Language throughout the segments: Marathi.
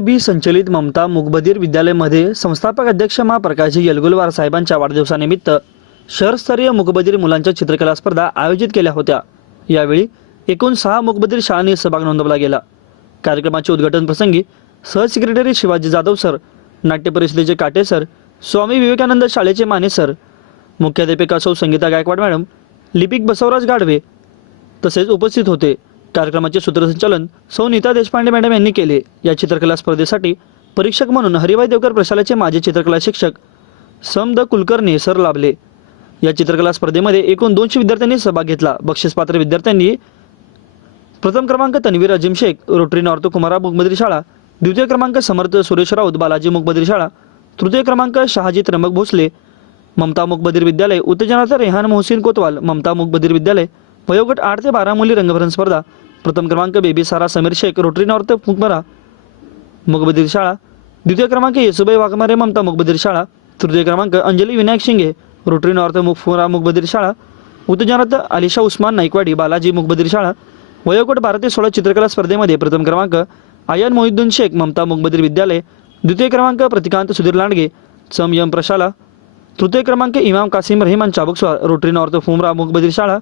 बी संचलित ममता मुकबधीर विद्यालयामध्ये संस्थापक अध्यक्ष मा प्रकाशजी येलगुलवार साहेबांच्या वाढदिवसानिमित्त शहरस्तरीय मुकबधीर मुलांच्या चित्रकला स्पर्धा आयोजित केल्या होत्या। यावेळी एकूण 6 मुकबधीर शाळांनी सहभाग नोंदवला गेला। कार्यक्रमाच्या उद्घाटन प्रसंगी सहसेक्रेटरी शिवाजी जाधव सर, नाट्य परिषदेचे काटे सर, स्वामी विवेकानंद शाळेचे माने सर, मुख्याध्यापिका सौ संगीता गायकवाड मॅडम, लिपिक बसवराज गाढवे तसेच उपस्थित होते। कार्यक्रमाचे सूत्रसंचालन सौ नीता देशपांडे मॅडम यांनी केले। या चित्रकला स्पर्धेसाठी परीक्षक म्हणून हरिभाई देवकर प्रशालेचे माजी चित्रकला शिक्षक समद कुलकर्णी सर लाभले। या चित्रकला स्पर्धेमध्ये एकूण 200 विद्यार्थ्यांनी सहभाग घेतला। बक्षीसपात्र विद्यार्थ्यांनी प्रथम क्रमांक तन्वीर अजिम शेख, रोटरी नॉर्थ कुमारा मुकबधीर शाळा, द्वितीय क्रमांक समर्थ सुरेश राऊत बालाजी मुकबधीर शाळा, तृतीय क्रमांक शहाजी त्र्यंबक भोसले ममता मुकबधीर विद्यालय, उत्तेजनार्थ रेहान मोहसिन कोतवाल ममता मुकबधीर विद्यालय, वयोगट 8 ते 12 मुली रंगभरण स्पर्धा, प्रथम क्रमांक बेबी सारा समीर शेख रोटरी नॉर्थ कुमारा मुकबधीर शाळा, द्वितीय क्रमांक येसुबाई वाघमारे ममता मुकबधीर शाळा, तृतीय क्रमांक अंजली विनायक शिंगे रोटरी नॉर्थ मुफुरा मुकबधीर शाळा, उत्तेजनार्थ आलिशा उस्मान नाईकवाडी बालाजी मुकबधीर शाळा, वयोगट 12 ते 16 चित्रकला स्पर्धेमध्ये प्रथम क्रमांक आयन मोहिद्दीन शेख ममता मुकबधीर विद्यालय, द्वितीय क्रमांक प्रतिकांत सुधीर लांडगे सम यम प्रशाला, तृतीय क्रमांक इमाम Qasem Rahiman Chabukswar rotary north फुमरा मुकबधीर शाळा,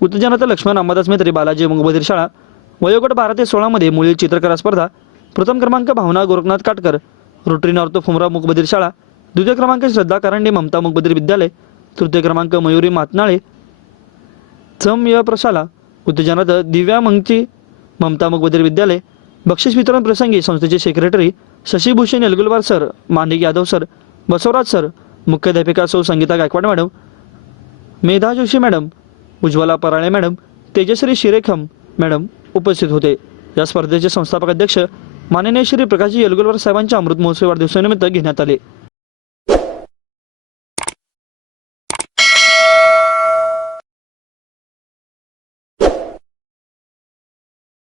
उत्तेजनार्थ लक्ष्मण अंबादास मेत्री बालाजी मुकबधीर शाळा, वयोगट 12 ते 16 मध्ये मुलील चित्रकला स्पर्धा, प्रथम क्रमांक भावना गोरखनाथ काटकर रोटरी नॉर्थ फुमरा मुकबधीर शाळा, द्वितीय क्रमांक श्रद्धा कारंडे ममता मुकबधीर विद्यालय, तृतीय क्रमांक मयुरी मातनाळे सम य प्रशाला, उत्तेजनार्थ दिव्या मंगची ममता मुकबधीर विद्यालय। बक्षीस वितरण प्रसंगी संस्थेचे secretary Shashibhushan Yelgulwar sir, Manik Yadav sir, Basavaraj sir, मुख्याध्यापिका सौ Sangeeta Gaikwad madam, Medha Joshi madam, Ujjwala Parale madam, Tejashree Shirekham madam उपस्थित होते। या स्पर्धेचे संस्थापक अध्यक्ष माननीय श्री प्रकाशजी येलगुलवार साहेबांच्या अमृत महोत्सवी वाढदिवसानिमित्त घेण्यात आले।